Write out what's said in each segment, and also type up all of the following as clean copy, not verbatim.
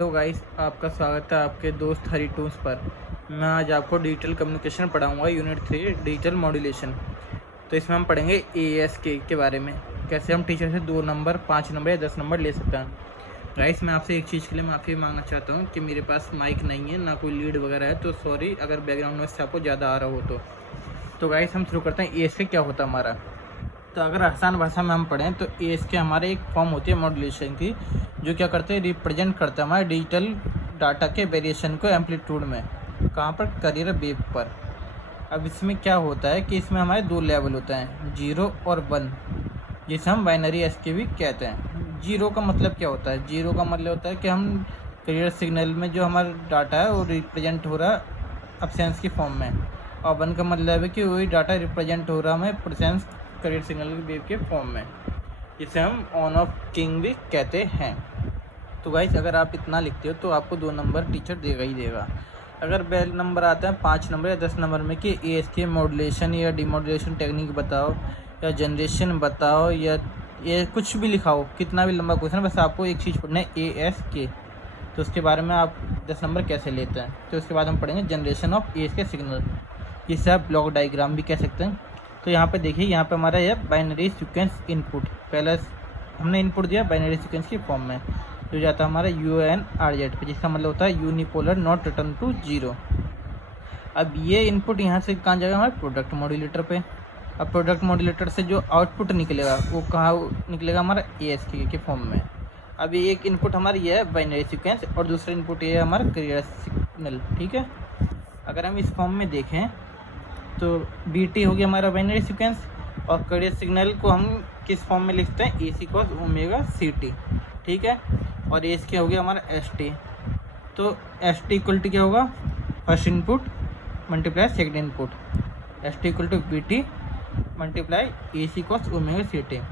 Hello guys, आपका स्वागत है आपके दोस्त हरी टून्स पर। मैं आज आपको डिजिटल कम्युनिकेशन पढ़ाऊंगा यूनिट 3 डिजिटल मॉड्यूलेशन। तो इसमें हम पढ़ेंगे ASK के बारे में, कैसे हम टीचर से 2 नंबर 5 नंबर या 10 नंबर ले सकते हैं। गाइस, मैं आपसे एक चीज़ के लिए माफ़ी मांगना चाहता हूँ कि मेरे पास माइक नहीं है, ना कोई लीड वगैरह है, तो सॉरी अगर बैकग्राउंड नॉइस से आपको ज़्यादा आ रहा हो तो गाइस हम शुरू करते हैं। ASK क्या होता है हमारा। तो अगर आसान भाषा में हम पढ़ें तो ASK हमारे एक फॉर्म होती है मॉड्यूलेशन की, जो क्या करते हैं, रिप्रेजेंट करते हैं हमारे डिजिटल डाटा के वेरिएशन को एम्पलीट्यूड में। कहाँ पर? करियर वेव पर। अब इसमें क्या होता है कि इसमें हमारे 2 लेवल होते हैं, 0 और 1, जिसे हम बाइनरी SK भी कहते हैं। 0 का मतलब क्या होता है? 0 का मतलब होता है कि हम करियर सिग्नल में जो हमारा डाटा है वो रिप्रेजेंट हो रहा है अब्सेंस की फॉर्म में, और 1 का मतलब है कि वही डाटा रिप्रेजेंट हो रहा है हमें प्रेजेंस करियर सिग्नल वेव के फॉर्म में, जिसे हम ऑन ऑफ किंग भी कहते हैं। तो गाइस, अगर आप इतना लिखते हो तो आपको 2 नंबर टीचर देगा ही देगा। अगर बेल नंबर आता है 5 नंबर या 10 नंबर में कि ASK मॉड्यूलेशन या डिमॉड्यूलेशन टेक्निक बताओ, या जनरेशन बताओ, या ये कुछ भी लिखाओ, कितना भी लंबा क्वेश्चन, बस आपको एक चीज़ पढ़ना है, ASK। तो उसके बारे में आप 10 नंबर कैसे लेते हैं। तो उसके बाद हम पढ़ेंगे जनरेशन ऑफ ASK सिग्नल, जिसे आप ब्लॉक डायग्राम भी कह सकते हैं। तो यहाँ पे देखिए, यहाँ पे हमारा यह बाइनरी सीक्वेंस इनपुट, पहले हमने इनपुट दिया बाइनरी सीक्वेंस की फॉर्म में, जो जाता है हमारा UNRZ पे, जिसका मतलब होता है यूनिपोलर नॉट रिटर्न टू 0। अब ये इनपुट यहाँ से कहाँ जाएगा? हमारे प्रोडक्ट मॉड्यूलेटर पे। अब प्रोडक्ट मॉड्यूलेटर से जो आउटपुट निकलेगा वो कहाँ निकलेगा? हमारा ASK के फॉर्म में। अब ये एक इनपुट हमारी ये है बाइनरी सीक्वेंस, और दूसरा इनपुट ये है हमारा करियर सिग्नल। ठीक है, अगर हम इस फॉर्म में देखें तो BT हो गया हमारा बाइनरी सीक्वेंस, और करियर सिग्नल को हम किस फॉर्म में लिखते हैं? AC cos omega CT। ठीक है, और ASK हो गया हमारा ST। तो ST इक्वल टू क्या होगा? First input multiply second input, ST equal to BT multiply AC cos omega CT।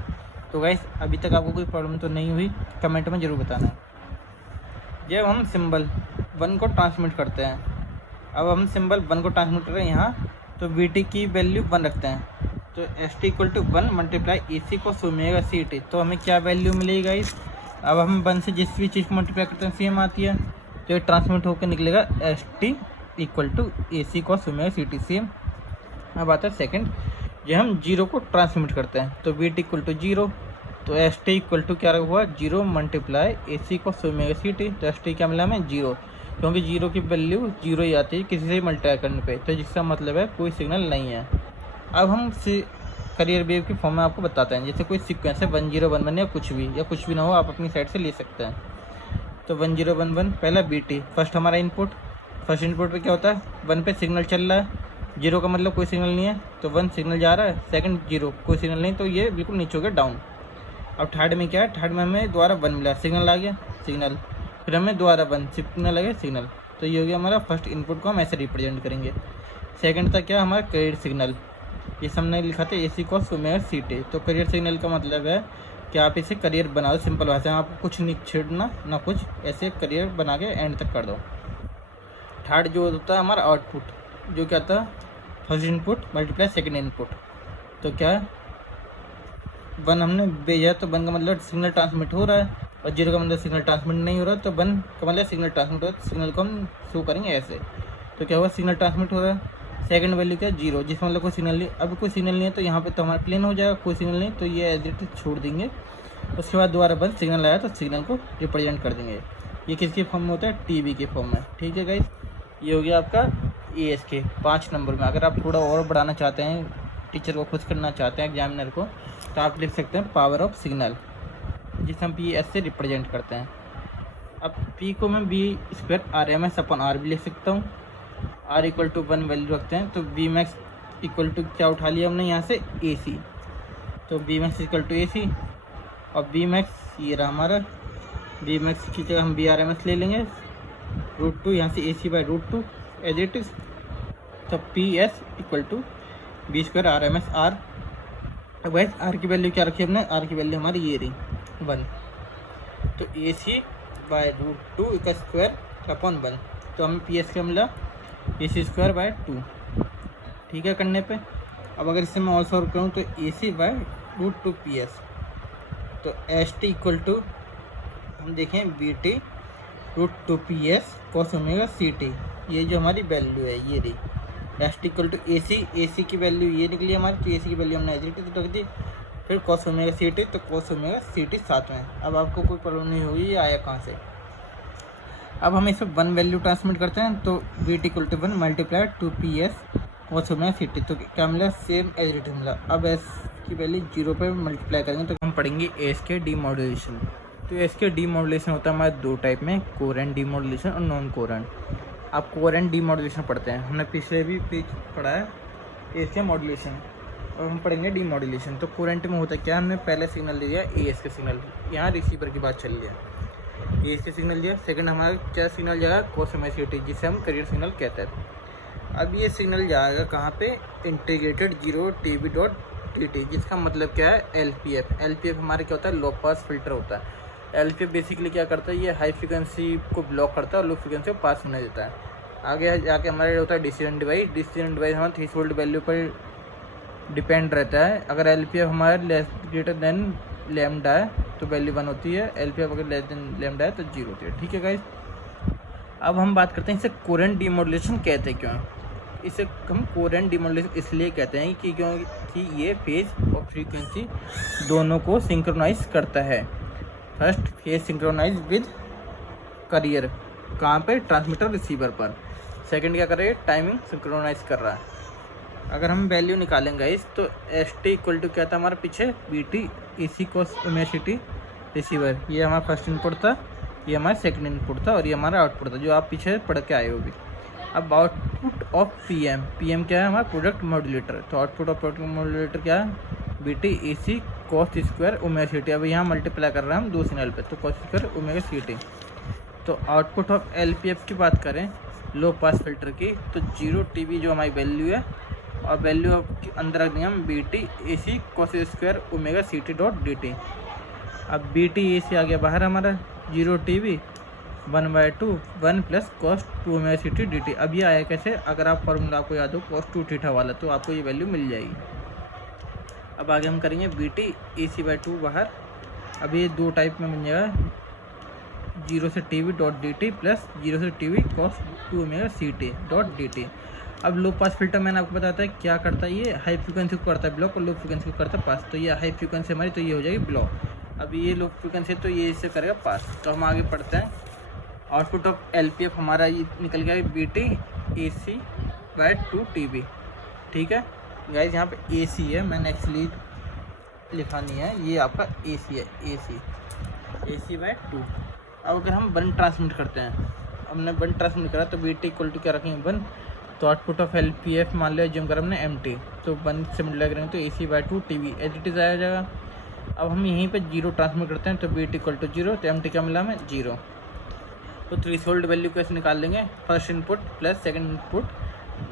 तो गाइस, अभी तक आपको कोई प्रॉब्लम तो नहीं हुई? कमेंट में ज़रूर बताना। जब हम सिंबल 1 को ट्रांसमिट करते हैं, अब हम सिंबल 1 को ट्रांसमिट कर रहे हैं यहाँ, तो BT की वैल्यू 1 रखते हैं, तो ST equal to 1 multiply AC cos omega CT। तो हमें क्या वैल्यू मिलेगी गाइस? अब हम 1 से जिस भी चीज़ को मल्टीप्लाई करते हैं सेम आती है, तो ये ट्रांसमिट होकर निकलेगा ST equal to AC cos omega CT same. अब आता है सेकंड, जब हम 0 को ट्रांसमिट करते हैं, तो BT इक्वल टू 0, तो ST इक्वल टू क्या हुआ? 0 multiply AC cos omega CT। तो ST क्या मिला हमें? 0, क्योंकि 0 की वैल्यू 0 ही आती है किसी से मल्टीप्लाई करने पे, तो जिसका मतलब है कोई सिग्नल नहीं है। अब हम करियर वेव की फॉर्म में आपको बताते हैं, जैसे कोई सीक्वेंस है 1011 या कुछ भी ना हो, आप अपनी साइड से ले सकते हैं। तो 1011 पहला BT, फर्स्ट हमारा इनपुट, फर्स्ट इनपुट पे क्या होता है? 1 पे सिग्नल चल रहा है, 0 का मतलब कोई सिग्नल नहीं है, तो 1 सिग्नल जा रहा है, सेकंड 0 कोई सिग्नल नहीं, तो ये बिल्कुल नीचे हो गया डाउन। अब थर्ड में क्या है? थर्ड में हमें दोबारा 1 मिला, सिग्नल आ गया, सिग्नल, फिर हमें दोबारा 1 सिग्नल आ गया, सिग्नल। तो ये हो गया हमारा फर्स्ट इनपुट को हम ऐसे रिप्रेजेंट करेंगे। सेकंड था क्या? हमारा करियर सिग्नल, ये हमने लिखा था AC cos ओमेगा CT। तो करियर सिग्नल का मतलब है कि आप इसे करियर बना दो, सिंपल भाषा में, आपको कुछ नहीं छेड़ना ना कुछ, ऐसे करियर बना के एंड तक कर दो। थर्ड जो होता है हमारा आउटपुट, जो क्या था? First input multiply second input. तो क्या है? 1 हमने भेजा, तो 1 का मतलब सिग्नल ट्रांसमिट हो रहा है, और 0 का मतलब सिग्नल ट्रांसमिट नहीं हो रहा, तो 1 का मतलब सिग्नल ट्रांसमिट हो रहा है, तो सिग्नल को हम शो करेंगे ऐसे। तो क्या हुआ? सिग्नल ट्रांसमिट हो रहा है। सेकंड वैल्यू क्या? 0, जिसमें मतलब कोई सिग्नल नहीं। अब कोई सिग्नल नहीं है तो यहाँ पे तो हमारा प्लेन हो जाएगा, कोई सिग्नल नहीं, तो ये एज इट इज छोड़ देंगे। उसके बाद दोबारा 1 सिग्नल आया तो सिग्नल को रिप्रेजेंट कर देंगे। ये किसके फॉर्म में होता है? TB के फॉर्म में। ठीक है गाइस, ये हो गया आपका ASK 5 नंबर में। अगर आप थोड़ा और बढ़ाना चाहते हैं, टीचर को खुश करना चाहते हैं, एग्जामिनर को, तो आप लिख सकते हैं पावर ऑफ सिग्नल, जिसे हम PS से रिप्रेजेंट करते हैं। अब P को मैं B² RMS अपन R भी लिख सकता हूँ। R इक्वल टू 1 वैल्यू रखते हैं, तो Bmax इक्वल टू क्या उठा लिया हमने यहाँ से? AC। तो Bmax इक्वल टू AC, और Bmax ये रहा हमारा, Bmax की जगह हम BRMS ले लेंगे, √2 यहाँ से AC by √2 as it is. तो PS equal to B² RMS R। अब गाइस, R की वैल्यू क्या रखी हमने? R की वैल्यू हमारी ये रही 1, तो AC बाई √2 का स्क्वायर अपॉन 1। तो हमें PS का मिला AC² बाई 2। ठीक है करने पे। अब अगर इससे मैं और सॉल्व करूँ तो AC बाई √2 PS। तो ST इक्वल टू हम देखें BT √2PS cos omega CT। ये जो हमारी वैल्यू है ये रही। एस टी इक्वल टू ए सी की वैल्यू ये निकली हमारी, तो ए सी की वैल्यू हमने एज इट इज रख दी। फिर cos ओमेगा CT, तो cos ओमेगा CT साथ में। अब आपको कोई प्रॉब्लम नहीं होगी ये आया कहाँ से। अब हम इसमें 1 वैल्यू ट्रांसमिट करते हैं, तो VT equal to 1 multiply 2PS cos omega CT, तो क्या मिला, सेम एज इट इज मिला। अब एस की वैल्यू 0 पे मल्टीप्लाई करेंगे तो हम पढ़ेंगे एस के डीमॉड्यूलेशन। तो एस के डीमॉड्यूलेशन होता है हमारे दो टाइप में, कोरेंट डीमॉड्यूलेशन और नॉन कोरेंट। आप कोरेंट डीमॉड्यूलेशन पढ़ते हैं, हमने पिछले भी पेज पढ़ा है एस के मॉड्यूलेशन, और हम पढ़ेंगे डीमॉड्यूलेशन। तो कोरेंट में होता है क्या, हमने पहले सिग्नल दिया एस के सिग्नल, यहाँ रिसीवर की बात चल रही है, एस के सिग्नल दिया। सेकंड हमारा क्या सिग्नल जाएगा, cos ओमेगा CT, जिसे हम कैरियर सिग्नल कहते हैं। अब ये सिग्नल जाएगा कहाँ पे, इंटीग्रेटेड 0 TB डॉट TT, जिसका मतलब क्या है, LPF। LPF हमारे क्या होता है, लो पास फिल्टर होता है। LPF बेसिकली क्या करता है, ये हाई फ्रिक्वेंसी को ब्लॉक करता है और लो फ्रिक्वेंसी को पास होने देता है। आगे जाके हमारे होता है डिसीजन डिवाइस। डिसीजन डिवाइस हमारे थ्रेशोल्ड वैल्यू पर डिपेंड रहता है। अगर LPF हमारे लेस ग्रेटर देन लैम्डा है तो वैल्यू 1 होती है, LPF अगर लेस देन लैम्डा है तो 0 होती है। ठीक है गाइस, अब हम बात करते हैं इसे कोरेंट डीमॉड्यूलेशन कहते हैं। क्यों इसे हम कोरेंट डीमॉड्यूलेशन इसलिए कहते हैं कि क्योंकि ये फेज और फ्रीक्वेंसी दोनों को सिंक्रोनाइज करता है। First phase synchronize with carrier, कहाँ पे, ट्रांसमीटर रिसीवर पर। सेकंड क्या कर रहा है, टाइमिंग सिंक्रोनाइज कर रहा है। अगर हम वैल्यू निकालेंगे इस, तो एस टी इक्वल टू क्या था हमारे पीछे, BT AC cos omega CT receiver. ये हमारा फर्स्ट इनपुट था, ये हमारा सेकंड इनपुट था और ये हमारा आउटपुट था जो आप पीछे पढ़ के आए हो भी। अब आउटपुट ऑफ PM क्या है, हमारा प्रोडक्ट मॉड्यूलेटर। तो आउटपुट ऑफ प्रोडक्ट मॉड्यूलेटर क्या है, BT AC cos square omega CT। अब यहाँ मल्टीप्लाई कर रहे हैं हम दो सिग्नल पे, तो cos स्क्वायर ओमेगा CT। तो आउटपुट ऑफ LPF की बात करें, लो पास फिल्टर की, तो 0 TB जो हमारी वैल्यू है, और वैल्यू के अंदर रख देंगे हम BT AC cos square omega CT dot DT। अब BT AC आ गया बाहर हमारा, 0 TB 1/2 1 plus cos 2 omega CT DT। अब ये आया कैसे, अगर आप फॉर्मूला आपको याद हो cos 2 थीटा वाला, तो आपको ये वैल्यू मिल जाएगी। अब आगे हम करेंगे BT AC/2 बाहर। अब ये दो टाइप में बन जाएगा, 0 से TB डॉट DT प्लस 0 से TB cos 2 omega CT dot DT। अब लो पास फिल्टर मैंने आपको बताया था क्या करता है, ये हाई फ्रिक्वेंसी को करता है ब्लॉक और लो फ्रिक्वेंसी को करता है पास। तो ये हाई फ्रिक्वेंसी हमारी, तो ये हो जाएगी ब्लॉक। अब ये लो फ्रिक्वेंसी तो ये इससे करेगा पास। तो हम आगे पढ़ते हैं, आउटपुट ऑफ LPF हमारा ये निकल गया BT AC/2 TB। ठीक है गाइज, यहाँ पे AC है, मैंने एक्चुअली लिखा नहीं है, ये आपका AC है, AC/2। अब अगर हम 1 ट्रांसमिट करते हैं, हमने 1 ट्रांसमिट करा तो BT इक्वल टू क्या रखेंगे, 1। तो आउटपुट ऑफ LPF मान लिया जिम कर हमने MT, तो 1 से मल्टीप्लाई करेंगे तो AC/2 TB as it is आ जाएगा। अब हम यहीं पे 0 ट्रांसमिट करते हैं, तो BT इक्वल टू 0, तो MT क्या मिला हमें, 0। तो थ्रेशोल्ड वैल्यू कैसे निकाल लेंगे, first input plus second input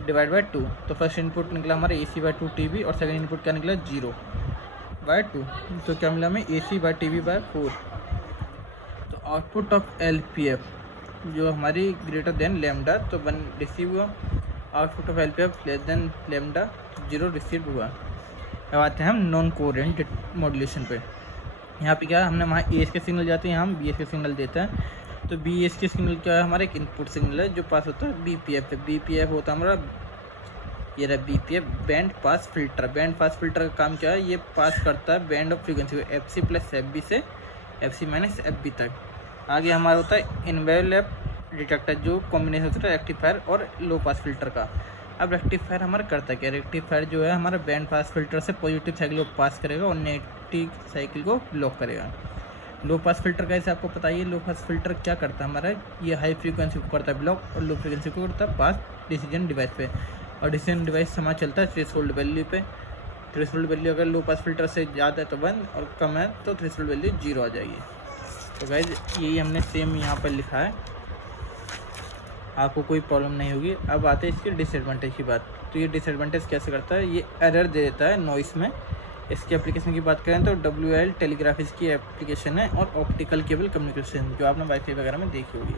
divide by 2। तो फर्स्ट इनपुट निकला हमारा AC/2 TB और सेकंड इनपुट क्या निकला, 0/2। तो क्या मिला हमें, AC/TB/4। तो आउटपुट ऑफ LPF जो हमारी ग्रेटर देन लैम्डा, तो 1 रिसीव हुआ। Output of LPF less than lambda, 0 receive हुआ। अब आते हैं हम नॉन कोरेंट मॉड्यूलेशन पे। यहाँ पे क्या है, हमने वहाँ AS के सिग्नल जाते हैं, यहाँ हम BS के सिग्नल देते हैं। तो BS के सिग्नल क्या है, हमारा एक इनपुट सिग्नल है जो पास होता है BPF पे। BPF होता है हमारा, ये रहा BPF, band pass filter. Band pass filter का काम क्या है, ये पास करता है बैंड ऑफ फ्रीक्वेंसी को FC प्लस FB से FC माइनस FB तक। आगे हमारा होता है इनवेलप डिटेक्टर, जो कॉम्बिनेशन होता है रेक्टिफायर और लो पास फिल्टर का। अब रेक्टिफायर हमारा करता है क्या, रेक्टिफायर जो है हमारा बैंड पास फिल्टर से पॉजिटिव साइकिल को पास करेगा और नेगेटिव साइकिल को ब्लॉक करेगा। लो पास फिल्टर कैसे आपको पता है, लो पास फिल्टर क्या करता है हमारा, ये हाई फ्रीक्वेंसी को करता है ब्लॉक और लो फ्रीक्वेंसी को करता है पास डिसीजन डिवाइस पे। और डिसीजन डिवाइस हमारा चलता है थ्रेशोल्ड वैल्यू पे। थ्रेशोल्ड वैल्यू अगर लो पास फिल्टर से ज़्यादा है तो 1 और कम है तो थ्रेशोल्ड वैल्यू 0 आ जाएगी। तो गाइज यही हमने सेम यहाँ पर लिखा है, आपको कोई प्रॉब्लम नहीं होगी। अब आते हैं इसकी डिसएडवांटेज की बात। तो ये डिसएडवांटेज कैसे करता है, ये एरर दे देता है नॉइस में। इसकी एप्लीकेशन की बात करें तो WL टेलीग्राफिक्स की एप्लीकेशन है और ऑप्टिकल केबल कम्युनिकेशन, जो आपने वाईफाई वगैरह में देखी होगी,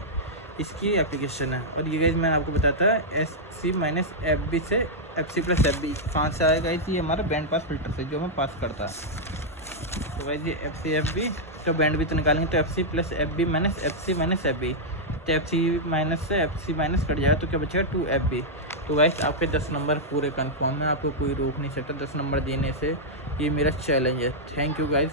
इसकी एप्लीकेशन है। और ये गाइज मैंने आपको बताया था SC माइनस FB से FC प्लस FB कहाँ से आएगा, ये हमारा बैंड पास फिल्टर से जो हमें पास करता है। तो गाइज ये FC FB तो बैंड भी तो निकालेंगे, तो FC plus FB minus FC minus FB। तो एफ सी माइनस से एफ सी माइनस कट जाएगा तो क्या बचेगा 2FB। तो गाइस आपके 10 नंबर पूरे कन्फर्म है, आपको कोई रोक नहीं सकता 10 नंबर देने से। ये मेरा चैलेंज है। Thank you guys.